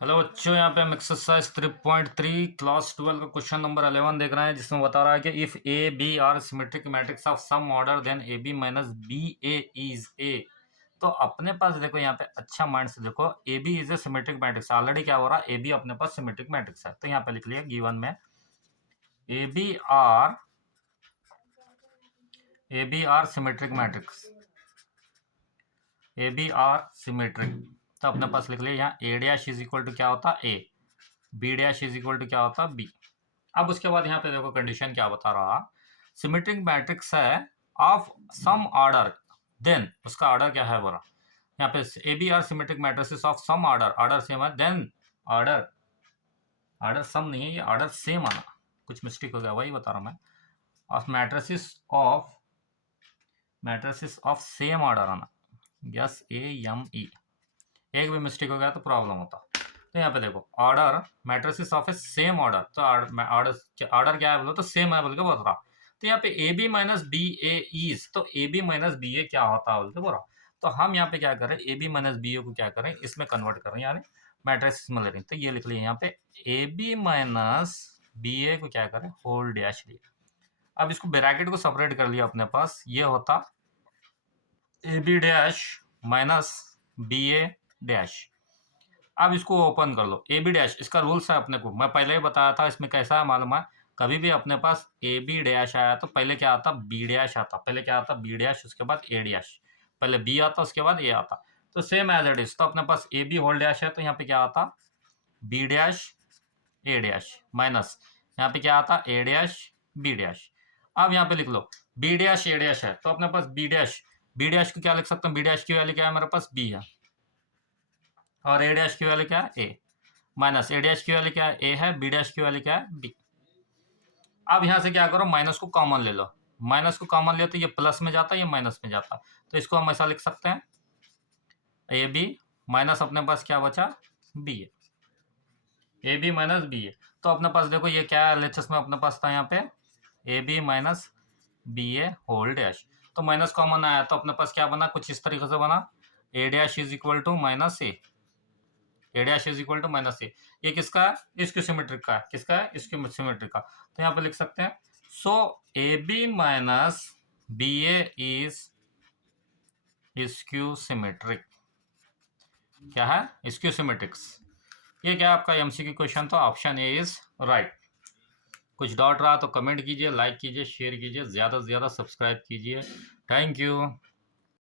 Hello बच्चों, यहाँ पे हम एक्सरसाइज 3.3 क्लास 12 का क्वेश्चन नंबर 11 देख रहे हैं, जिसमें बता रहा है कि if A B are symmetric matrix of some order then A B minus B A is A. तो अपने पास देखो, यहाँ पे अच्छा माइंड से देखो, A B is a symmetric matrix. Already क्या हो रहा है, ए बी अपने पास सिमेट्रिक मैट्रिक्स है, तो यहाँ पे लिख लिया गिवन में A B are symmetric matrix, A B are symmetric. तो अपने पास लिख लिया यहाँ A dash is equal to क्या होता है A, B dash is equal to क्या होता है बी। अब उसके बाद यहाँ पे देखो कंडीशन क्या बता रहा, सिमेट्रिक मैट्रिक्स है ऑफ सम ऑर्डर, देन उसका ऑर्डर क्या है बोला यहाँ पे A B are symmetric matrix of some order, order same है, देन ऑर्डर ऑर्डर सम नहीं है, ये ऑर्डर सेम आना, कुछ मिस्टेक हो गया, वही बता रहा हूँ मैं। Of matrices of same order आना, यस ए एम ई, एक भी मिस्टेक हो गया तो प्रॉब्लम होता। तो यहाँ पे देखो order matrices of A same order, तो ऑर्डर क्या है बोलो तो सेम है बोल के बोल रहा। तो यहाँ पे A B minus B A is, तो A B minus B A क्या होता है बोल के बोल रहा। तो हम यहाँ पे क्या करें, ए बी माइनस बी ए को क्या करें, इसमें कन्वर्ट करें, यानी मैट्रिक्स में ले रहे हैं। तो ये लिख लिया यहाँ पे ए बी माइनस बी ए को क्या करें, होल डैश लिए। अब इसको ब्रैकेट को सेपरेट कर लिया अपने पास, ये होता A B dash minus B A dash. अब इसको ओपन कर लो, ए बी डैश, इसका रूल्स है अपने को, मैं पहले ही बताया था, इसमें कैसा है मालूम है, कभी भी अपने पास ए बी डैश आया तो पहले क्या आता, बी डैश आता, पहले क्या आता बी डैश, उसके बाद ए डैश, पहले बी आता उसके बाद ए आता। तो सेम एज इट इज, तो अपने पास ए बी होल डैश है, तो यहाँ पे क्या आता बी डैश ए डैश माइनस यहाँ पे क्या आता ए डैश बी डैश। अब यहाँ पे लिख लो बी डैश ए डैश है, तो अपने पास बी डैश को क्या लिख सकता हूँ, बी डैश की वैल्यू क्या है मेरे पास बी है, और ए डैश की वैल्यू क्या है ए, माइनस ए डैश की वैल्यू क्या है ए है, बी डैश की वैल्यू क्या है बी। अब यहाँ से क्या करो, माइनस को कॉमन ले लो, माइनस को कॉमन ले तो ये प्लस में जाता है, ये माइनस में जाता, तो इसको हम ऐसा लिख सकते हैं ए बी माइनस अपने पास क्या बचा बी है, ए बी माइनस बी ए। तो अपने पास देखो ये क्या है, एलएचएस में अपने पास था यहाँ पे A B minus B A whole dash, तो माइनस कॉमन आया तो अपने पास क्या बना, कुछ इस तरीके से बना A dash is equal to minus A dash is equal to minus A. ये किसका है, इसकी सिमेट्रिक का है, किसका है इसकी सिमेट्रिक का। तो यहाँ पे लिख सकते हैं so A B minus B A is skew symmetric, क्या है स्क्यू सिमेट्रिक्स। ये क्या आपका एमसीक्यू क्वेश्चन था, ऑप्शन ए इज राइट। कुछ डाउट रहा तो कमेंट कीजिए, लाइक कीजिए, शेयर कीजिए, ज़्यादा से ज़्यादा सब्सक्राइब कीजिए। Thank you.